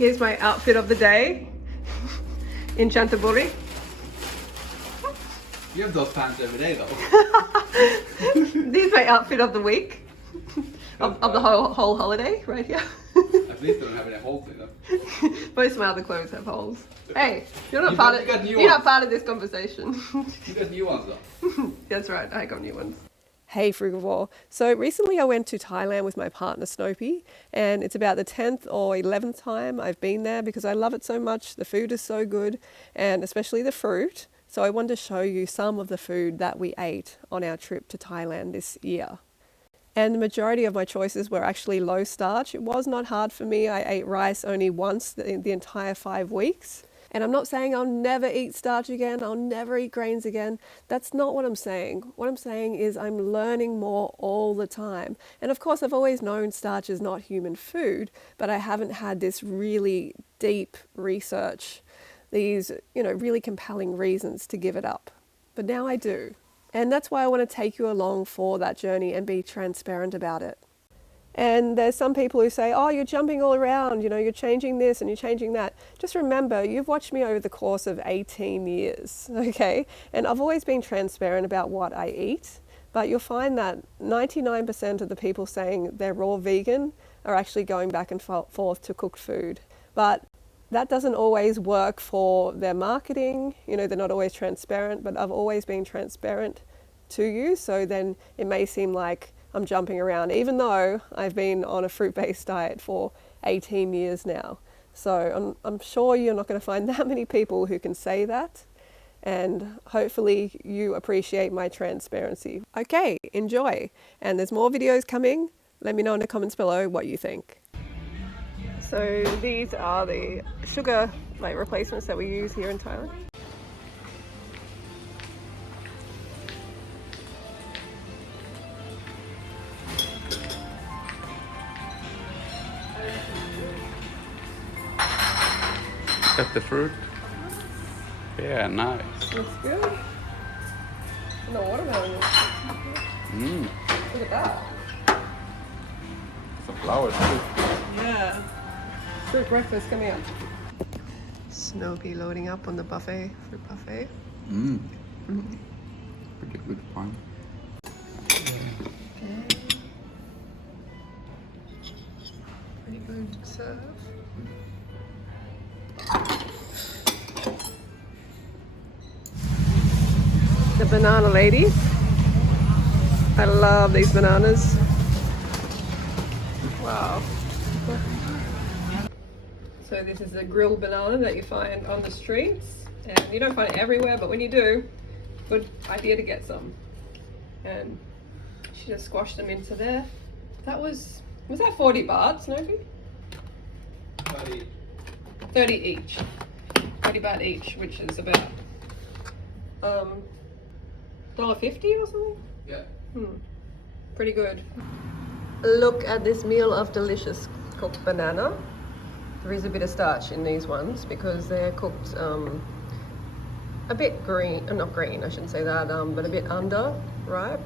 Here's my outfit of the day in Chantaburi. You have those pants every day though. This is my outfit of the week. Of the whole holiday, right here. At least they don't have any holes in them. Most of my other clothes have holes. Hey, you're not part of this conversation. You got new ones though. That's right, I got new ones. Hey Frugivore. So recently I went to Thailand with my partner Snopey, and it's about the 10th or 11th time I've been there because I love it so much. The food is so good, and especially the fruit. So I wanted to show you some of the food that we ate on our trip to Thailand this year. And the majority of my choices were actually low starch. It was not hard for me. I ate rice only once the entire 5 weeks. And I'm not saying I'll never eat starch again, I'll never eat grains again. That's not what I'm saying. What I'm saying is I'm learning more all the time. And of course, I've always known starch is not human food, but I haven't had this really deep research, these, really compelling reasons to give it up. But now I do. And that's why I want to take you along for that journey and be transparent about it. And there's some people who say, oh, you're jumping all around, you're changing this and you're changing that. Just remember, you've watched me over the course of 18 years, okay? And I've always been transparent about what I eat, but you'll find that 99% of the people saying they're raw vegan are actually going back and forth to cooked food. But that doesn't always work for their marketing, they're not always transparent, but I've always been transparent to you, so then it may seem like I'm jumping around, even though I've been on a fruit-based diet for 18 years now. So I'm sure you're not going to find that many people who can say that, and hopefully you appreciate my transparency. Okay, enjoy. And there's more videos coming. Let me know in the comments below what you think. So these are the sugar replacements that we use here in Thailand. Cut the fruit. Yeah, nice. Looks good. And the watermelon. Look at that. Some flowers too. Yeah. Fruit breakfast coming up. Snopey loading up on the buffet, fruit buffet. Pretty good fun. Pretty good serve. The banana lady. I love these bananas. Wow. So this is a grilled banana that you find on the streets, and you don't find it everywhere, but when you do, good idea to get some. And she just squashed them into there. That was that 40 baht, Snopey? 30 each. 30 baht each, which is about $1.50 or something? Yeah. Pretty good. Look at this meal of delicious cooked banana. There is a bit of starch in these ones because they're cooked a bit green, not green, I shouldn't say that, but a bit under ripe,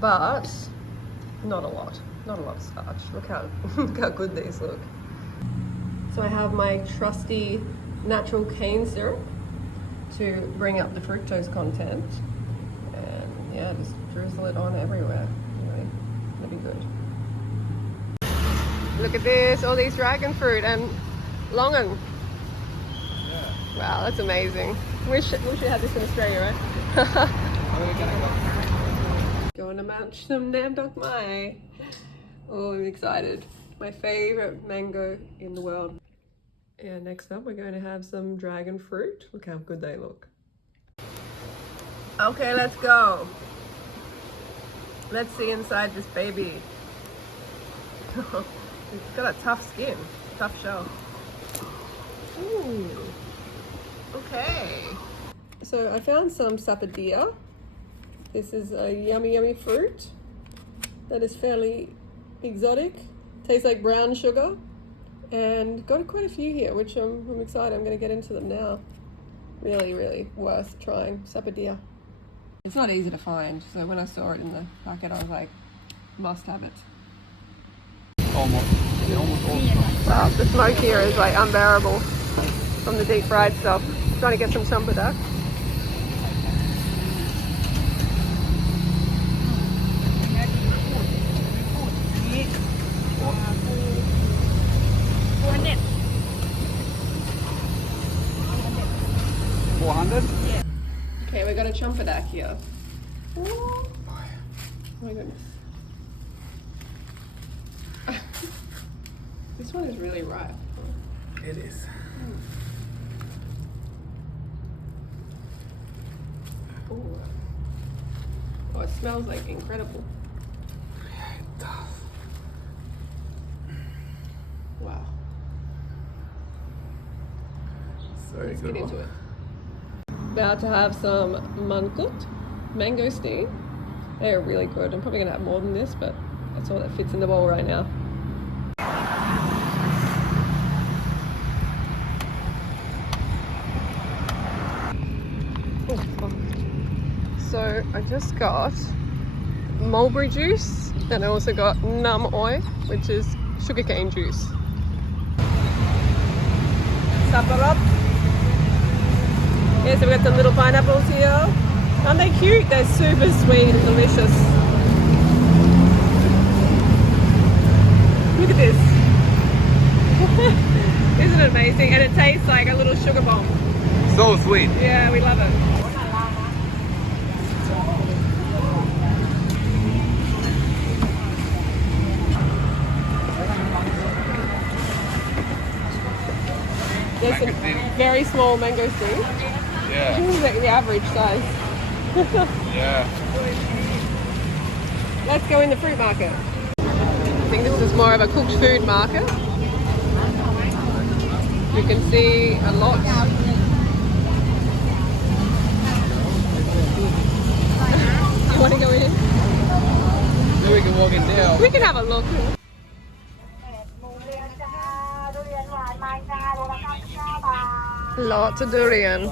but not a lot of starch. Look how good these look. So I have my trusty natural cane syrup to bring up the fructose content, and yeah, just drizzle it on everywhere. Anyway, that'll be good. Look at this, all these dragon fruit and longan. Yeah. Wow, that's amazing. We should have this in Australia, right? Where are we gonna go? Going to munch some Nam Dok Mai. Oh, I'm excited. My favorite mango in the world. And next up, we're going to have some dragon fruit. Look how good they look. Okay, let's go. Let's see inside this baby. It's got a tough skin, tough shell. Ooh, okay. So I found some sapadia. This is a yummy fruit that is fairly exotic. Tastes like brown sugar, and got quite a few here, which I'm excited. I'm going to get into them now. Really worth trying. Sapadia. It's not easy to find, so when I saw it in the packet, I was like, must have it. Almost. almost all the time. Wow, the smoke here is like unbearable from the deep fried stuff. Trying to get some champidak. Okay, we got a champidak here. Oh my goodness. This one is really ripe. It is. Ooh. Oh, it smells like incredible. Yeah, it does. Wow. It's very Let's good get into one. it. About to have some mangkut, mangosteen. They are really good. I'm probably gonna have more than this, but that's all that fits in the bowl right now. So I just got mulberry juice and I also got nam oi, which is sugarcane juice. Saparot. Yeah, so we got some little pineapples here. Aren't they cute? They're super sweet and delicious. Look at this. Isn't it amazing? And it tastes like a little sugar bomb. So sweet. Yeah, we love it. There's some very small mangosteen. Yeah. This is like the average size. Yeah. Let's go in the fruit market. I think this is more of a cooked food market. You can see a lot. You want to go in? Then we can walk in there. We can have a look. Lots of durian.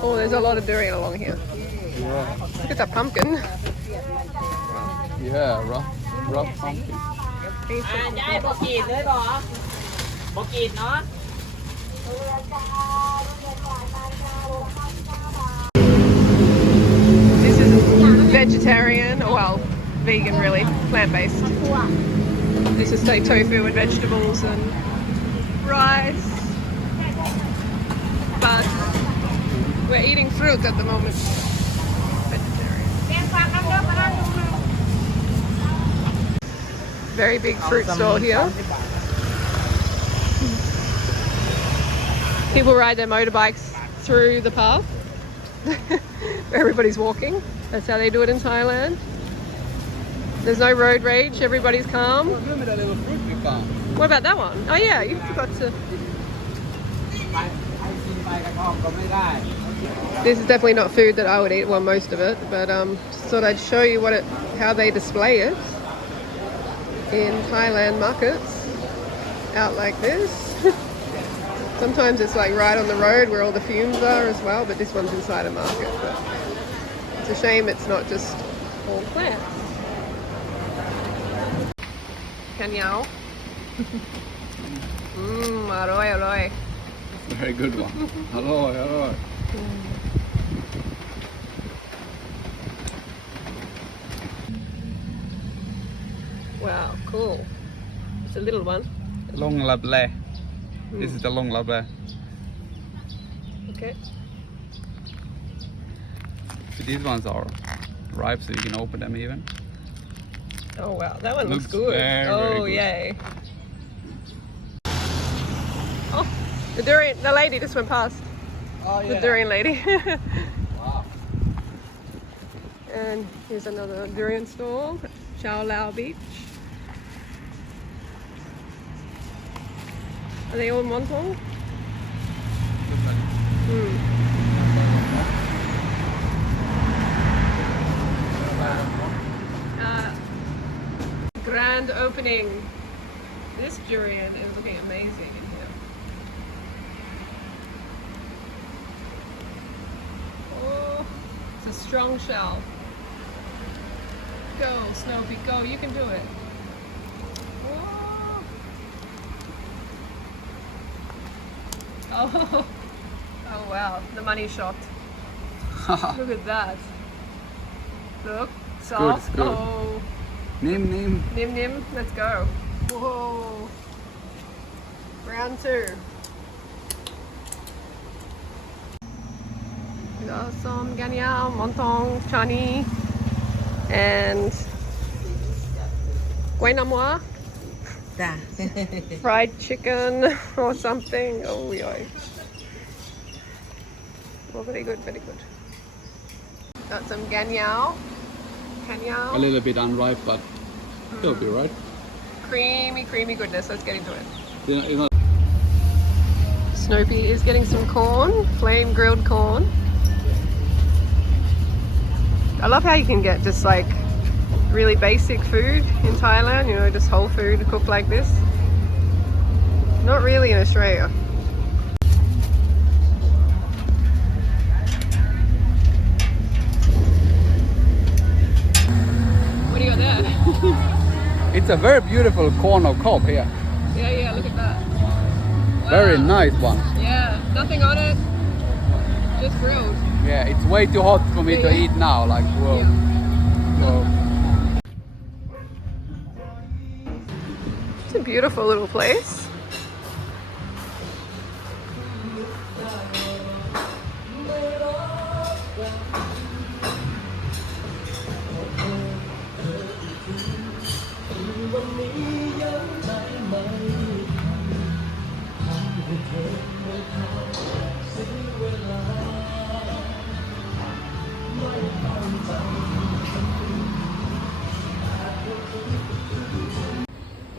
Oh, there's a lot of durian along here. Yeah. Look at that pumpkin. Yeah, rough pumpkin. This is vegetarian, or well, vegan really, plant-based. This is like tofu and vegetables and rice. But we're eating fruit at the moment. Vegetarian. Very big fruit store here. People ride their motorbikes through the path where everybody's walking. That's how they do it in Thailand. There's no road rage, everybody's calm. Remember that little fruit we found? What about that one? Oh yeah, you forgot to... This is definitely not food that I would eat, well most of it, but just thought I'd show you how they display it in Thailand markets, out like this. Sometimes it's like right on the road where all the fumes are as well, but this one's inside a market. But it's a shame it's not just all plants. Kanyao. Aroy, aroy. Very good one. Hello, hello. Wow, cool. It's a little one. Long lable. This is the long lable. Okay. So these ones are ripe, so you can open them even. Oh wow, that one looks Looks good. very, Oh very good. yay. Oh, the durian, the lady just went past. Oh The durian lady. Wow. And here's another durian stall, Chao Lao Beach. Are they all Montong? Grand opening. This durian is looking amazing in here. Oh, it's a strong shell. Go, Snoopy, go, you can do it. Whoa. Oh, oh wow, the money shot. Look at that. Look, soft. It's good. Oh. Nim. Nim, let's go. Whoa. Round 2. We got some ganyao, montong, chani, and guay nam moi, fried chicken or something. Oh, yeah. Oh, very good, very good. Got some ganyao. A little bit unripe, but it'll be right. Creamy goodness. Let's get into it. You know, Snoopy is getting some corn, flame grilled corn. I love how you can get just like really basic food in Thailand, you know, just whole food cooked like this. Not really in Australia. What do you got there? it's a very beautiful corn of cob here. Yeah, look at that. Wow. Very nice one. Yeah, nothing on it, just grilled. Yeah, it's way too hot for me to eat now. Like, whoa. Yeah. Whoa. It's a beautiful little place.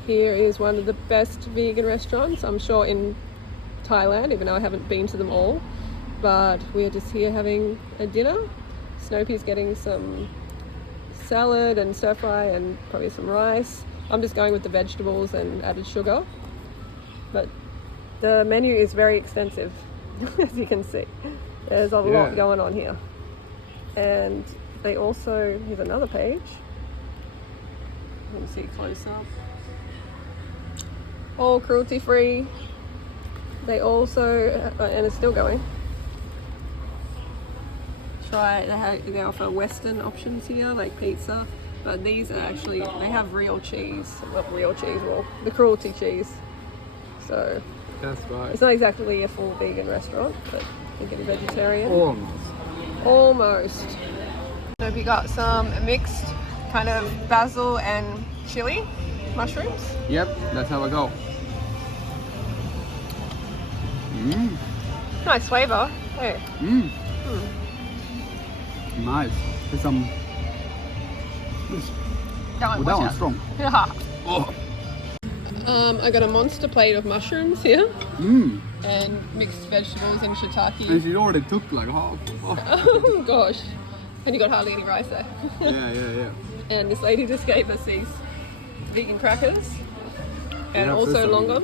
Here is one of the best vegan restaurants, I'm sure, in Thailand, even though I haven't been to them all. But we're just here having a dinner. Snoopy's getting some salad and stir fry and probably some rice. I'm just going with the vegetables and added sugar. But the menu is very extensive, as you can see. There's a lot going on here. And they also, here's another page. Let me see close up. All cruelty free. They also, and it's still going. They offer Western options here, like pizza, but these are actually, they have real cheese, not real cheese, well, the cruelty cheese. So That's right. it's not exactly a full vegan restaurant, but you can get a vegetarian. Almost. So we got some mixed kind of basil and chili mushrooms. Yep, that's how I go. Mmm. Nice flavour. Hey. Mmm. Nice. There's some. That That one's strong. Yeah. Oh. I got a monster plate of mushrooms here. Mmm. And mixed vegetables and shiitake. And she already took like half. Oh gosh. And you got hardly any rice there. Yeah. And this lady just gave us these vegan crackers. And also longan.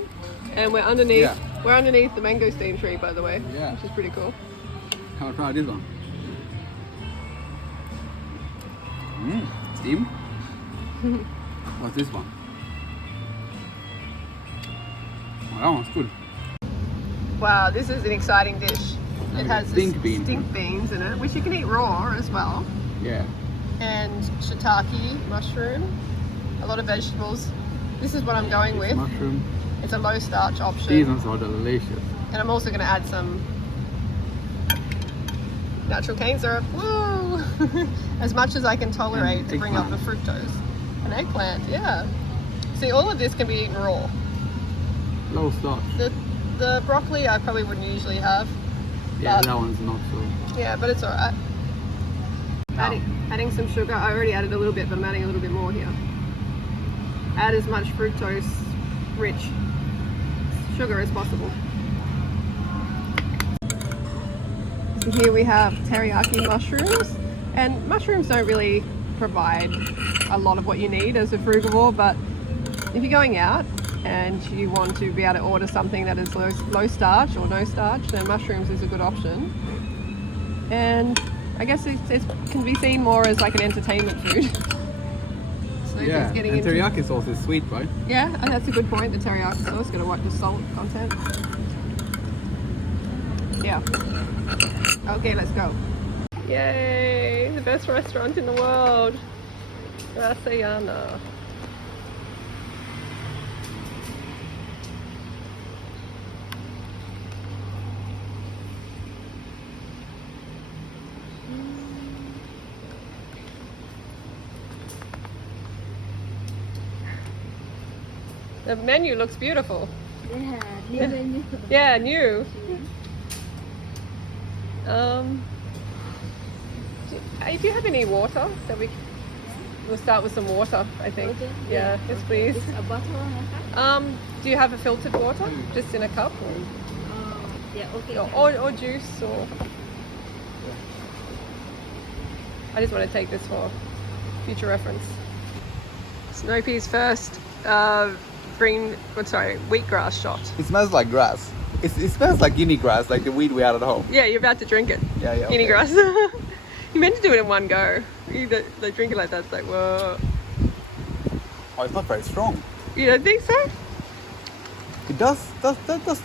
And we're underneath the mangosteen tree, by the way. Yeah. Which is pretty cool. I'll try this one. Steam? What's this one? Oh, that one's good. Wow, this is an exciting dish. It has stink beans in it, which you can eat raw as well. Yeah. And shiitake, mushroom, a lot of vegetables. This is what I'm going with. Mushroom. It's a low starch option. These ones are delicious. And I'm also going to add some natural cane syrup. Woo! As much as I can tolerate to bring up the fructose. An eggplant, yeah. See, all of this can be eaten raw. Low starch. The broccoli I probably wouldn't usually have. Yeah, that one's not so. Yeah, but it's alright. Adding some sugar. I already added a little bit, but I'm adding a little bit more here. Add as much fructose rich sugar as possible. So here we have teriyaki mushrooms, and mushrooms don't really provide a lot of what you need as a frugivore, but if you're going out and you want to be able to order something that is low starch or no starch, then mushrooms is a good option. And I guess it can be seen more as like an entertainment food. Snoopy's Yeah, getting and into teriyaki sauce is sweet, right? Yeah, and that's a good point. The teriyaki sauce, gotta watch the salt content. Yeah. Okay, let's go. Yay! The best restaurant in the world. Rasayana. The menu looks beautiful. Yeah, new menu. Yeah, new. If you have any water, that we'll start with some water. I think. Okay. Yeah. Yes, please. It's a bottle and a cup? Do you have a filtered water, just in a cup, Yeah, okay. or juice, or? I just want to take this for future reference. Snoopy's first wheatgrass shot. It smells like grass. It smells like guinea grass, like the weed we had at home. Yeah, you're about to drink it. Yeah, yeah. Guinea Okay. grass. You meant to do it in one go. They drink it like that. It's like, whoa. Oh, it's not very strong. You don't think so? It does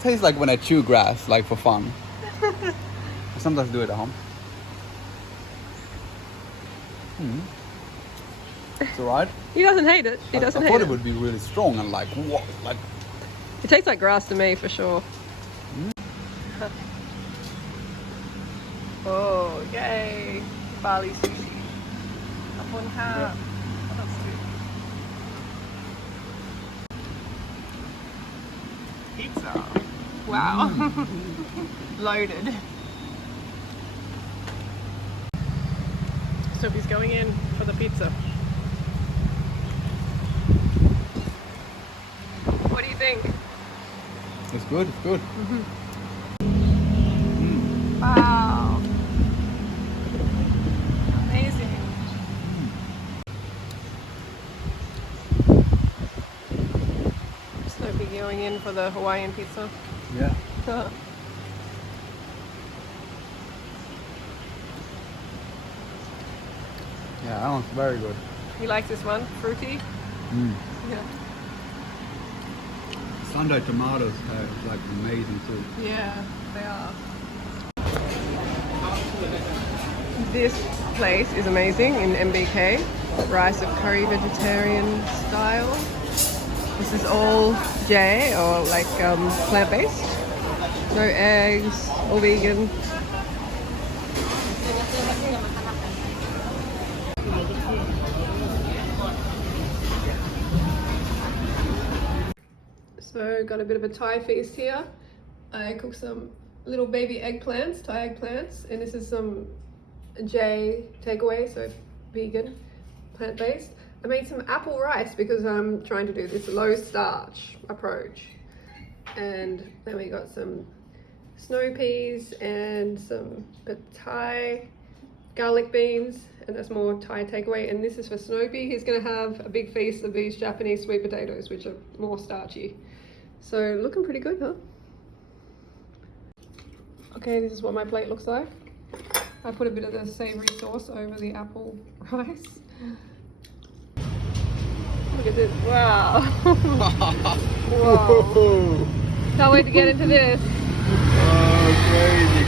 taste like when I chew grass, like for fun. I sometimes do it at home. It's alright. He doesn't hate it. He doesn't I hate thought it. it would be really strong and like what, like. It tastes like grass to me, for sure. Oh, yay. Bali sushi. Kapon ha. Pizza. Wow. Loaded. Sophie's going in for the pizza. What do you think? It's good, it's good. Wow. Amazing. Sophie going in for the Hawaiian pizza. Yeah. Yeah, that one's very good. You like this one? Fruity? Yeah. Sunday tomatoes are like amazing too. Yeah, they are. This place is amazing in MBK. Rice of curry vegetarian style. This is all J or like plant-based. No eggs, all vegan. So got a bit of a Thai feast here. I cooked some little baby eggplants, Thai eggplants, and this is some J takeaway, so vegan, plant-based. I made some apple rice because I'm trying to do this low starch approach. And then we got some snow peas and some Thai garlic beans, and that's more Thai takeaway. And this is for Snoopy. He's gonna have a big feast of these Japanese sweet potatoes, which are more starchy. So looking pretty good, huh? Okay, this is what my plate looks like. I put a bit of the savory sauce over the apple rice. Look at this, wow. Wow. Can't wait to get into this. Oh, crazy,